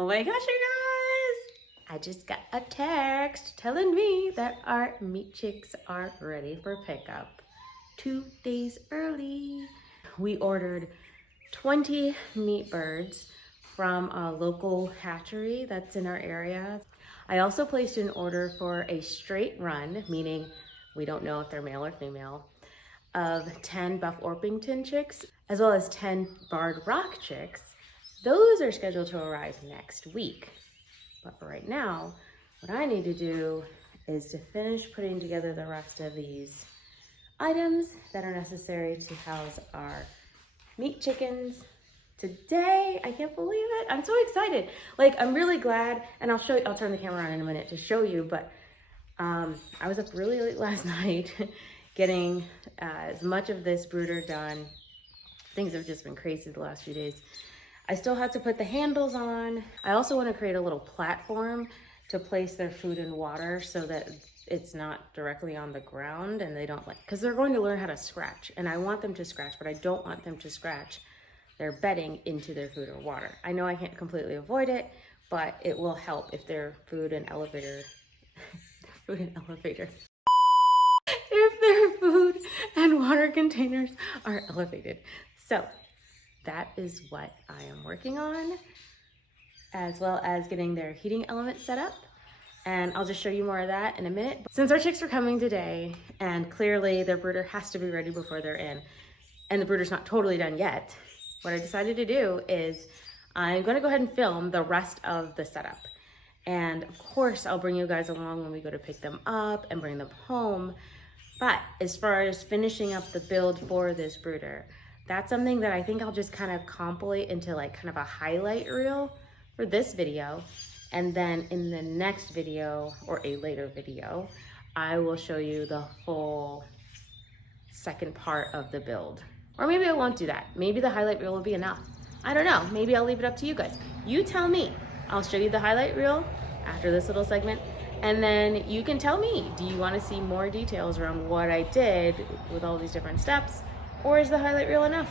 Oh my gosh, you guys! I just got a text telling me that our meat chicks are ready for pickup 2 days early. We ordered 20 meat birds from a local hatchery that's in our area. I also placed an order for a straight run, meaning we don't know if they're male or female, of 10 Buff Orpington chicks, as well as 10 Barred Rock chicks. Those are scheduled to arrive next week. But for right now, what I need to do is to finish putting together the rest of these items that are necessary to house our meat chickens today. I can't believe it. I'm so excited. Like, I'm really glad, and I'll show you, I'll turn the camera on in a minute to show you, but I was up really late last night getting as much of this brooder done. Things have just been crazy the last few days. I still have to put the handles on. I also want to create a little platform to place their food and water so that it's not directly on the ground and they don't because they're going to learn how to scratch, and I want them to scratch, but I don't want them to scratch their bedding into their food or water. I know I can't completely avoid it, but it will help if their food and elevator, if their food and water containers are elevated. So that is what I am working on, as well as getting their heating element set up. And I'll just show you more of that in a minute. Since our chicks are coming today, and clearly their brooder has to be ready before they're in, and the brooder's not totally done yet, what I decided to do is I'm gonna go ahead and film the rest of the setup. And of course, I'll bring you guys along when we go to pick them up and bring them home. But as far as finishing up the build for this brooder, that's something that I think I'll just kind of compilate into like kind of a highlight reel for this video. And then in the next video or a later video, I will show you the full second part of the build. Or maybe I won't do that. Maybe the highlight reel will be enough. I don't know. Maybe I'll leave it up to you guys. You tell me. I'll show you the highlight reel after this little segment. And then you can tell me, do you want to see more details around what I did with all these different steps? Or is the highlight reel enough?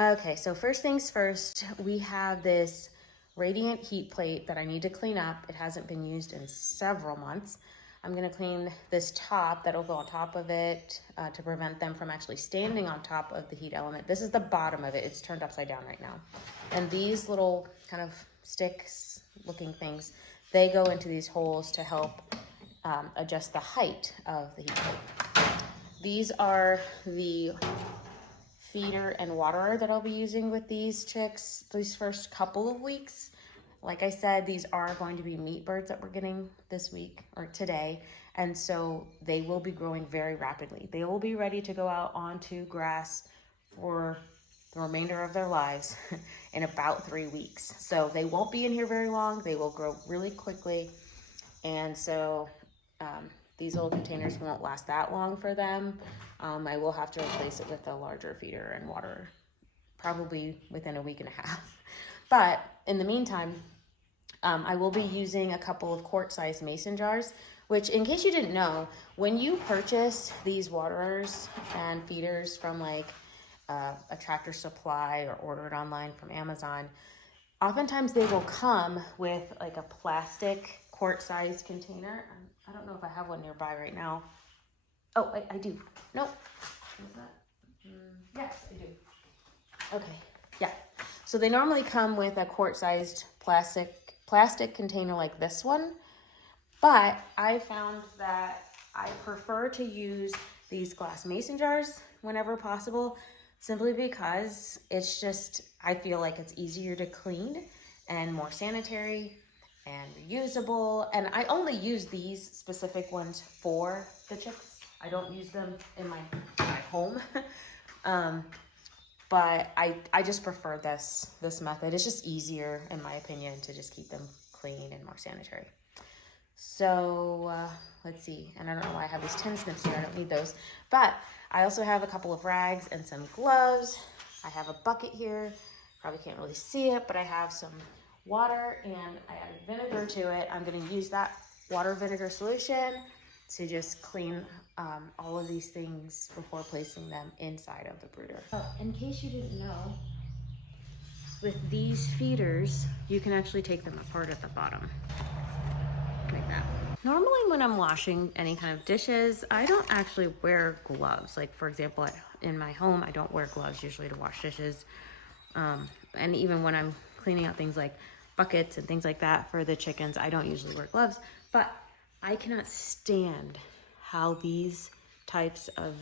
Okay, so first things first, we have this radiant heat plate that I need to clean up. It hasn't been used in several months. I'm gonna clean this top that'll go on top of it to prevent them from actually standing on top of the heat element. This is the bottom of it. It's turned upside down right now. And these little kind of sticks looking things, they go into these holes to help adjust the height of the heat plate. These are the feeder and waterer that I'll be using with these chicks these first couple of weeks. Like I said, these are going to be meat birds that we're getting this week or today. And so they will be growing very rapidly. They will be ready to go out onto grass for the remainder of their lives in about 3 weeks. So they won't be in here very long. They will grow really quickly. And so these little containers won't last that long for them. I will have to replace it with a larger feeder and water, probably within a week and a half. But in the meantime, I will be using a couple of quart-sized mason jars, which, in case you didn't know, when you purchase these waterers and feeders from like a Tractor Supply or order it online from Amazon, oftentimes they will come with like a plastic quart-sized container. I don't know if I have one nearby right now. Oh, I do. Nope. Is that? Yes, I do. Okay, yeah. So they normally come with a quart-sized plastic container like this one, but I found that I prefer to use these glass mason jars whenever possible, simply because it's just, I feel like it's easier to clean and more sanitary and reusable. And I only use these specific ones for the chicks. I don't use them in my home. But I just prefer this method. It's just easier, in my opinion, to just keep them clean and more sanitary. So let's see. And I don't know why I have these tin snips here. I don't need those. But I also have a couple of rags and some gloves. I have a bucket here. Probably can't really see it, but I have some water and I added vinegar to it. I'm going to use that water vinegar solution to just clean all of these things before placing them inside of the brooder. Oh, in case you didn't know, with these feeders, you can actually take them apart at the bottom, like that. Normally when I'm washing any kind of dishes, I don't actually wear gloves. Like for example, in my home, I don't wear gloves usually to wash dishes. And even when I'm cleaning out things like buckets and things like that for the chickens, I don't usually wear gloves. But I cannot stand how these types of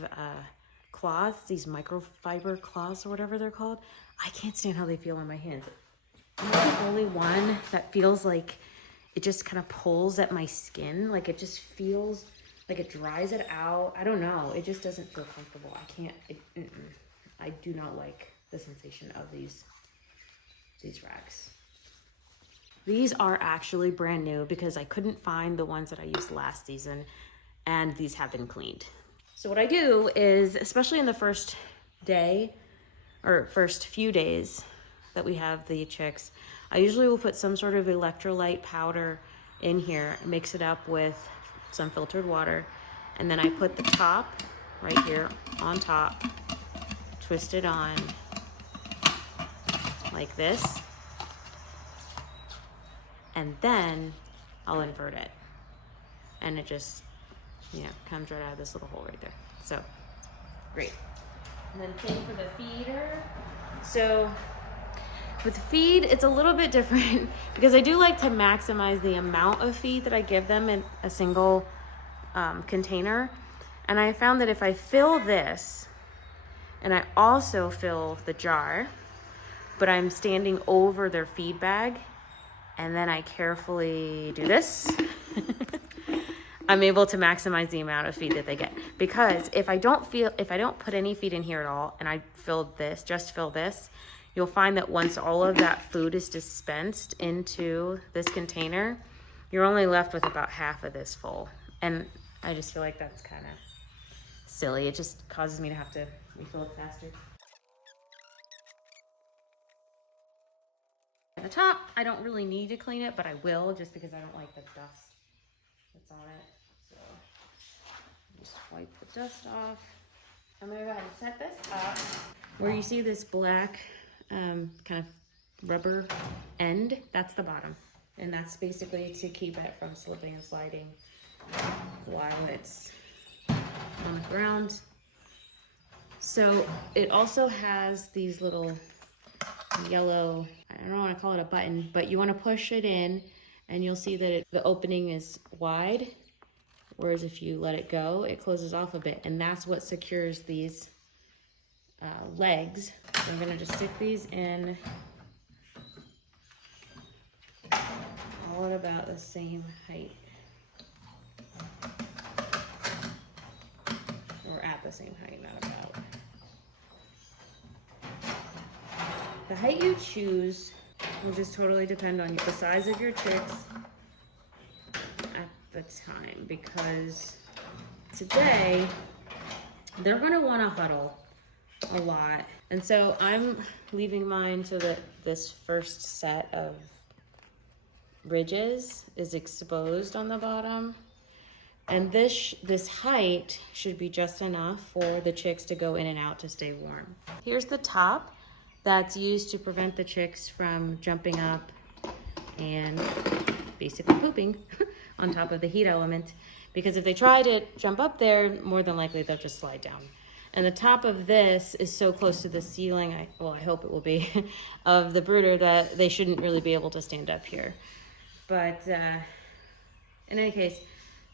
cloths, these microfiber cloths or whatever they're called, I can't stand how they feel on my hands. I'm the only one that feels like it just kind of pulls at my skin. Like it just feels like it dries it out. I don't know. It just doesn't feel comfortable. I can't, I do not like the sensation of these rags. These are actually brand new because I couldn't find the ones that I used last season, and these have been cleaned. So what I do is, especially in the first day or first few days that we have the chicks, I usually will put some sort of electrolyte powder in here, mix it up with some filtered water, and then I put the top right here on top, twist it on like this, and then I'll invert it. And it just, you know, comes right out of this little hole right there. So, great. And then same for the feeder. So, with feed, it's a little bit different because I do like to maximize the amount of feed that I give them in a single container. And I found that if I fill this, and I also fill the jar, but I'm standing over their feed bag, and then I carefully do this, I'm able to maximize the amount of feed that they get. Because if I don't put any feed in here at all, and I just fill this, you'll find that once all of that food is dispensed into this container, you're only left with about half of this full. And I just feel like that's kind of silly. It just causes me to have to refill it faster. At the top, I don't really need to clean it, but I will just because I don't like the dust that's on it. So just wipe the dust off. I'm gonna go ahead and set this up. Where you see this black kind of rubber end, that's the bottom. And that's basically to keep it from slipping and sliding while it's on the ground. So it also has these little yellow, I don't want to call it a button, but you want to push it in and you'll see that the opening is wide. Whereas if you let it go, it closes off a bit. And that's what secures these legs. So I'm gonna just stick these in all at about the same height. Or at the same height, not about. The height you choose will just totally depend on the size of your chicks at the time, because today they're gonna wanna huddle a lot. And so I'm leaving mine so that this first set of ridges is exposed on the bottom. And this height should be just enough for the chicks to go in and out to stay warm. Here's the top that's used to prevent the chicks from jumping up and basically pooping on top of the heat element. Because if they try to jump up there, more than likely they'll just slide down. And the top of this is so close to the ceiling, I hope it will be, of the brooder that they shouldn't really be able to stand up here. But in any case,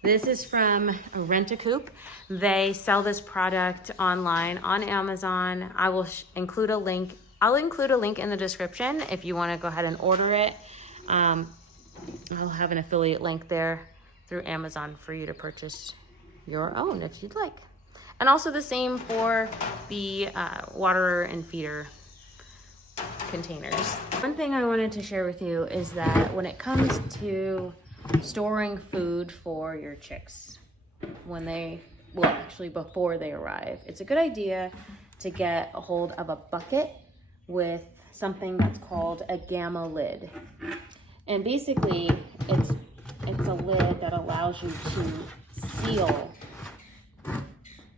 this is from Rent-A-Coop. They sell this product online on Amazon. I will include a link. I'll include a link in the description if you want to go ahead and order it. I'll have an affiliate link there through Amazon for you to purchase your own if you'd like. And also the same for the water and feeder containers. One thing I wanted to share with you is that when it comes to storing food for your chicks, before they arrive, it's a good idea to get a hold of a bucket with something that's called a gamma lid. And basically it's a lid that allows you to seal,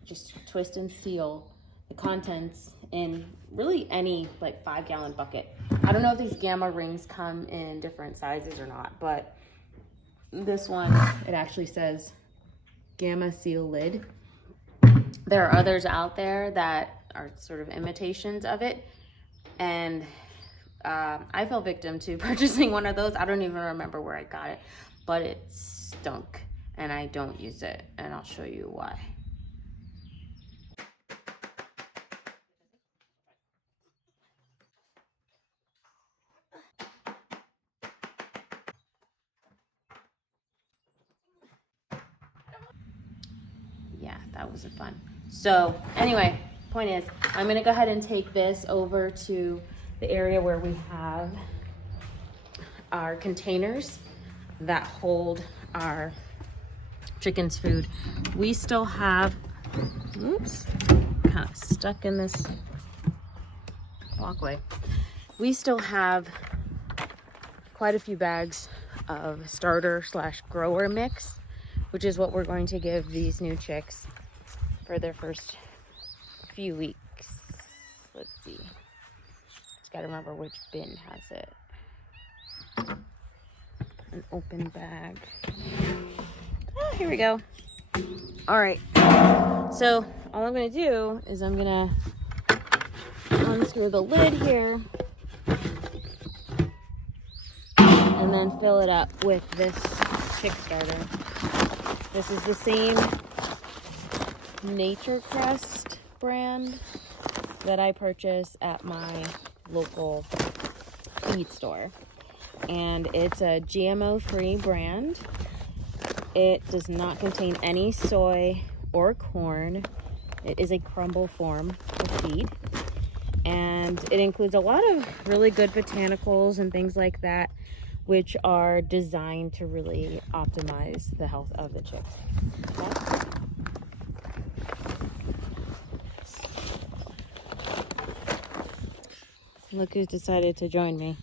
just twist and seal the contents in really any 5-gallon bucket. I don't know if these gamma rings come in different sizes or not, but this one, it actually says gamma seal lid. There are others out there that are sort of imitations of it. And I fell victim to purchasing one of those. I don't even remember where I got it, but it stunk and I don't use it. And I'll show you why. Yeah, that wasn't fun. So anyway, point is, I'm gonna go ahead and take this over to the area where we have our containers that hold our chicken's food. We still have, oops, kind of stuck in this walkway. We still have quite a few bags of starter/grower mix, which is what we're going to give these new chicks for their first few weeks. Let's see. Just gotta remember which bin has it. An open bag. Oh, here we go. All right. So all I'm gonna do is I'm gonna unscrew the lid here and then fill it up with this chick starter. This is the same Nature Crest brand that I purchase at my local feed store. And it's a GMO-free brand. It does not contain any soy or corn. It is a crumble form of feed. And it includes a lot of really good botanicals and things like that, which are designed to really optimize the health of the chicks. Okay? Look who's decided to join me.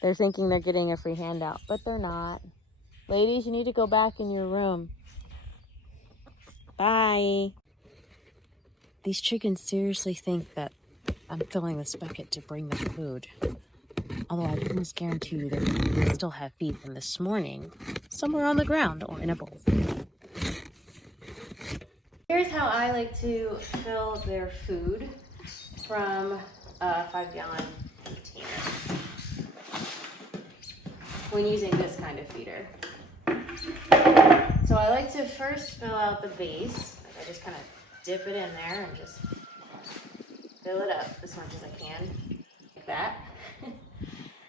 They're thinking they're getting a free handout, but they're not. Ladies, you need to go back in your room. Bye. These chickens seriously think that I'm filling this bucket to bring them food. Although I can almost guarantee you they still have feed from this morning somewhere on the ground or in a bowl. Here's how I like to fill their food from a 5-gallon container when using this kind of feeder. So I like to first fill out the base. I just kind of dip it in there and just fill it up as much as I can, like that.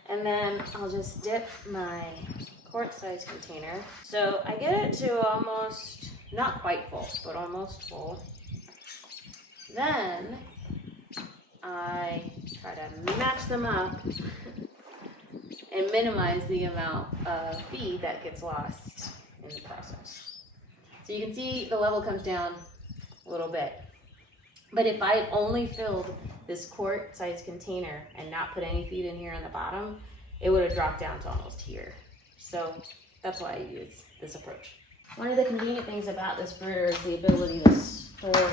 And then I'll just dip my quart-sized container. So I get it to almost, not quite full, but almost full. Then I try to match them up and minimize the amount of feed that gets lost in the process. So you can see the level comes down a little bit. But if I had only filled this quart-sized container and not put any feed in here on the bottom, it would have dropped down to almost here. So that's why I use this approach. One of the convenient things about this brooder is the ability to store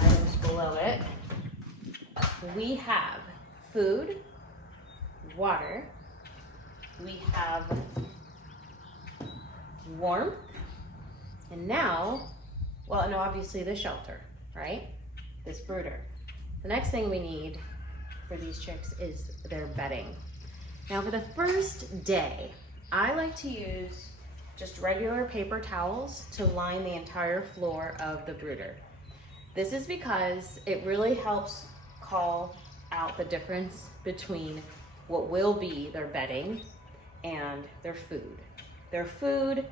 items below it. We have food, water, we have warmth, and now, well, no, obviously the shelter, right? This brooder. The next thing we need for these chicks is their bedding. Now for the first day, I like to use just regular paper towels to line the entire floor of the brooder. This is because it really helps call out the difference between what will be their bedding and their food. Their food,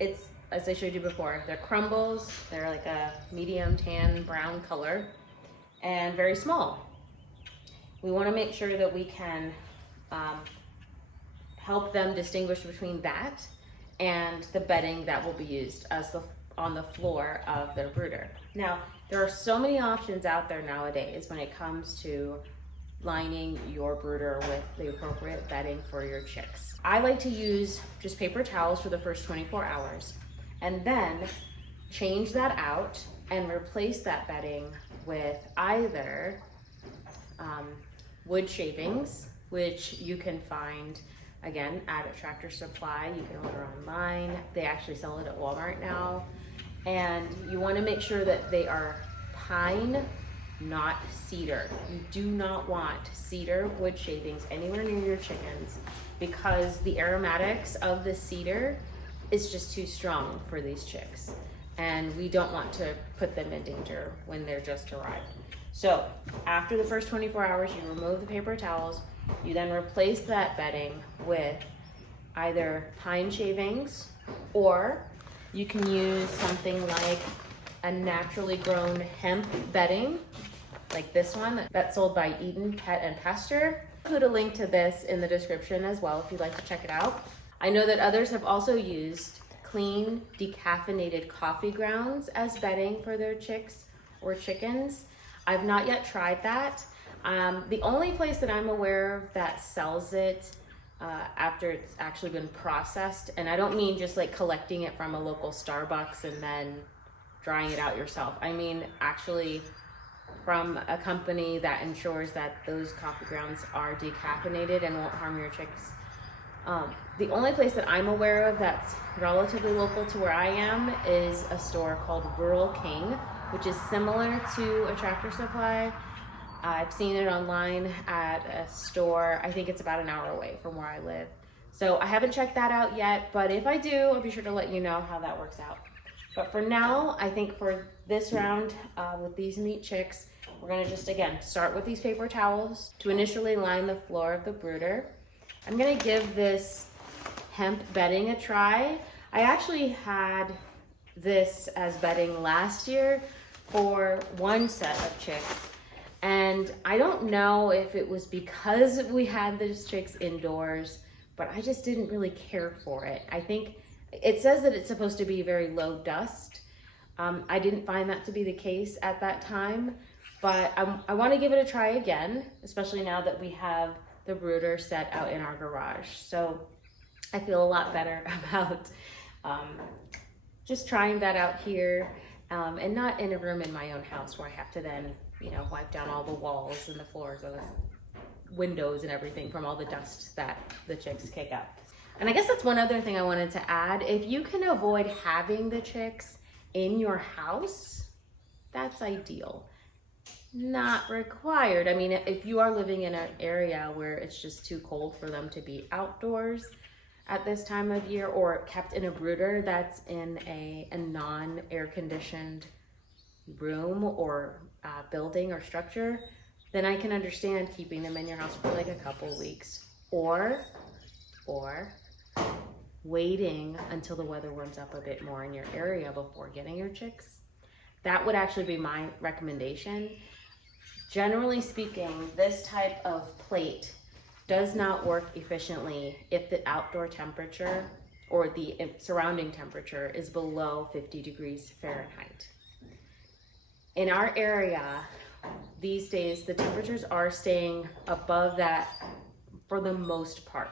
it's, as I showed you before, they're crumbles. They're like a medium tan brown color and very small. We want to make sure that we can help them distinguish between that and the bedding that will be used as on the floor of their brooder. Now, there are so many options out there nowadays when it comes to lining your brooder with the appropriate bedding for your chicks. I like to use just paper towels for the first 24 hours and then change that out and replace that bedding with either wood shavings, which you can find again at a Tractor Supply. You can order online. They actually sell it at Walmart now. And you want to make sure that they are pine, not cedar. You do not want cedar wood shavings anywhere near your chickens because the aromatics of the cedar is just too strong for these chicks. And we don't want to put them in danger when they're just arrived. So after the first 24 hours, you remove the paper towels. You then replace that bedding with either pine shavings, or you can use something like a naturally grown hemp bedding, like this one that's sold by Eden Pet and Pasture. I'll put a link to this in the description as well if you'd like to check it out. I know that others have also used clean decaffeinated coffee grounds as bedding for their chicks or chickens. I've not yet tried that. The only place that I'm aware of that sells it after it's actually been processed, and I don't mean just like collecting it from a local Starbucks and then drying it out yourself. I mean actually from a company that ensures that those coffee grounds are decaffeinated and won't harm your chicks. The only place that I'm aware of that's relatively local to where I am is a store called Rural King, which is similar to a Tractor Supply. I've seen it online at a store. I think it's about an hour away from where I live. So I haven't checked that out yet, but if I do, I'll be sure to let you know how that works out. But for now, I think for this round with these meat chicks, we're gonna just, again, start with these paper towels to initially line the floor of the brooder. I'm gonna give this hemp bedding a try. I actually had this as bedding last year for one set of chicks. And I don't know if it was because we had those chicks indoors, but I just didn't really care for it. I think it says that it's supposed to be very low dust. I didn't find that to be the case at that time, but I want to give it a try again, especially now that we have the brooder set out in our garage. So I feel a lot better about just trying that out here. And not in a room in my own house where I have to then, you know, wipe down all the walls and the floors or the windows and everything from all the dust that the chicks kick up. And I guess that's one other thing I wanted to add. If you can avoid having the chicks in your house, that's ideal. Not required. I mean, if you are living in an area where it's just too cold for them to be outdoors at this time of year, or kept in a brooder that's in a non-air conditioned room or building or structure, then I can understand keeping them in your house for like a couple weeks, or waiting until the weather warms up a bit more in your area before getting your chicks. That would actually be my recommendation. Generally speaking, this type of plate does not work efficiently if the outdoor temperature or the surrounding temperature is below 50 degrees Fahrenheit. In our area, these days, the temperatures are staying above that for the most part.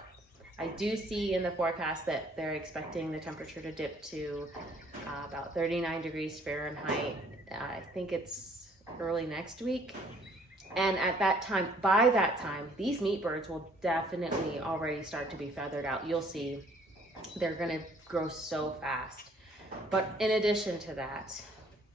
I do see in the forecast that they're expecting the temperature to dip to about 39 degrees Fahrenheit. I think it's early next week. And at that time, by that time, these meat birds will definitely already start to be feathered out. You'll see they're gonna grow so fast. But in addition to that,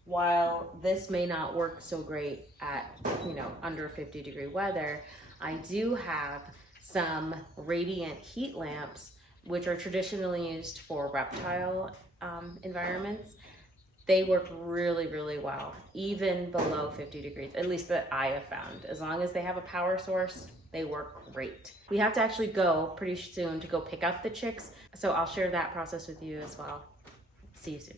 while this may not work so great at, you know, under 50-degree weather, I do have some radiant heat lamps, which are traditionally used for reptile environments. They work really, really well, even below 50 degrees, at least that I have found. As long as they have a power source, they work great. We have to actually go pretty soon to go pick up the chicks, so I'll share that process with you as well. See you soon.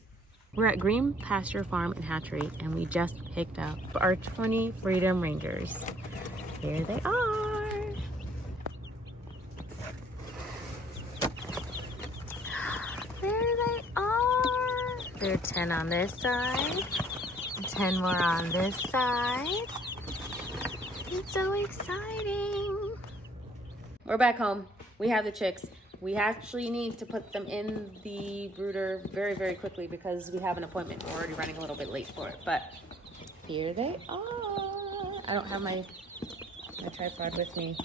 We're at Green Pasture Farm and Hatchery, and we just picked up our 20 Freedom Rangers. Here they are. There they are. There are 10 on this side, 10 more on this side. It's so exciting. We're back home. We have the chicks. We actually need to put them in the brooder very, very quickly because we have an appointment. We're already running a little bit late for it, but here they are. I don't have my tripod with me,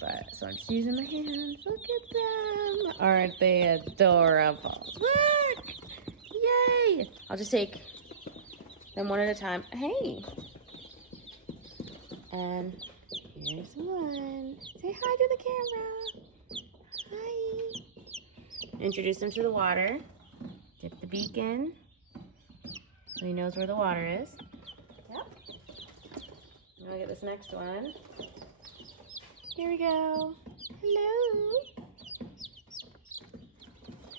but so I'm just using my hands. Look at them. Aren't they adorable? Look! Yay! I'll just take them one at a time. Hey! And here's one. Say hi to the camera. Hi. Introduce them to the water. Dip the beak in so he knows where the water is. Yep. Now I'll get this next one. Here we go. Hello.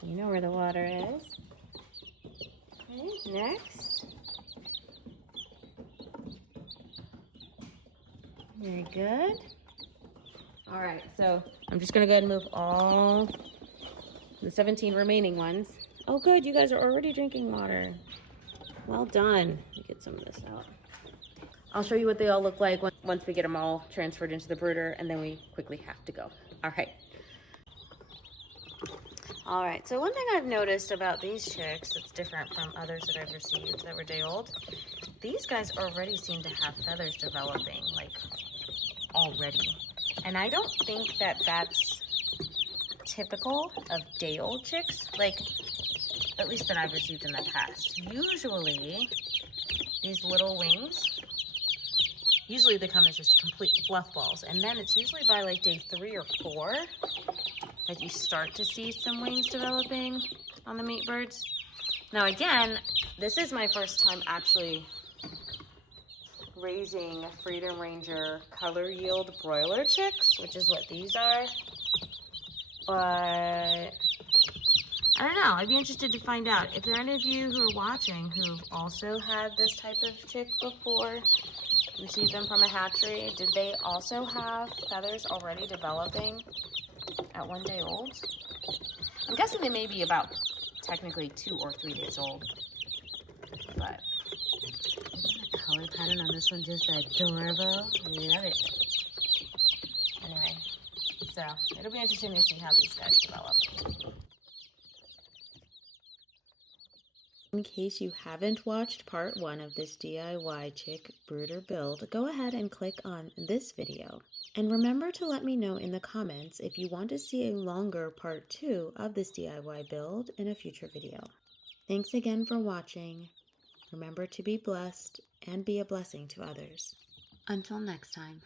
You know where the water is. Okay, next. Very good. All right, so I'm just gonna go ahead and move all the 17 remaining ones. Oh good, you guys are already drinking water. Well done. Let me get some of this out. I'll show you what they all look like once we get them all transferred into the brooder, and then we quickly have to go. All right. All right, so one thing I've noticed about these chicks that's different from others that I've received that were day old, these guys already seem to have feathers developing, like already. And I don't think that that's typical of day old chicks, like at least that I've received in the past. Usually these little wings, usually they come as just complete fluff balls, and then it's usually by like day 3 or 4 that you start to see some wings developing on the meat birds. Now again, this is my first time actually raising Freedom Ranger color yield broiler chicks, which is what these are. But I don't know, I'd be interested to find out if there are any of you who are watching who've also had this type of chick before, received them from a hatchery. Did they also have feathers already developing at 1 day old? I'm guessing they may be about technically 2 or 3 days old, but isn't the color pattern on this one just adorable? Love it. Anyway, so it'll be interesting to see how these guys develop. In case you haven't watched part 1 of this DIY chick brooder build, go ahead and click on this video. And remember to let me know in the comments if you want to see a longer part 2 of this DIY build in a future video. Thanks again for watching. Remember to be blessed and be a blessing to others. Until next time.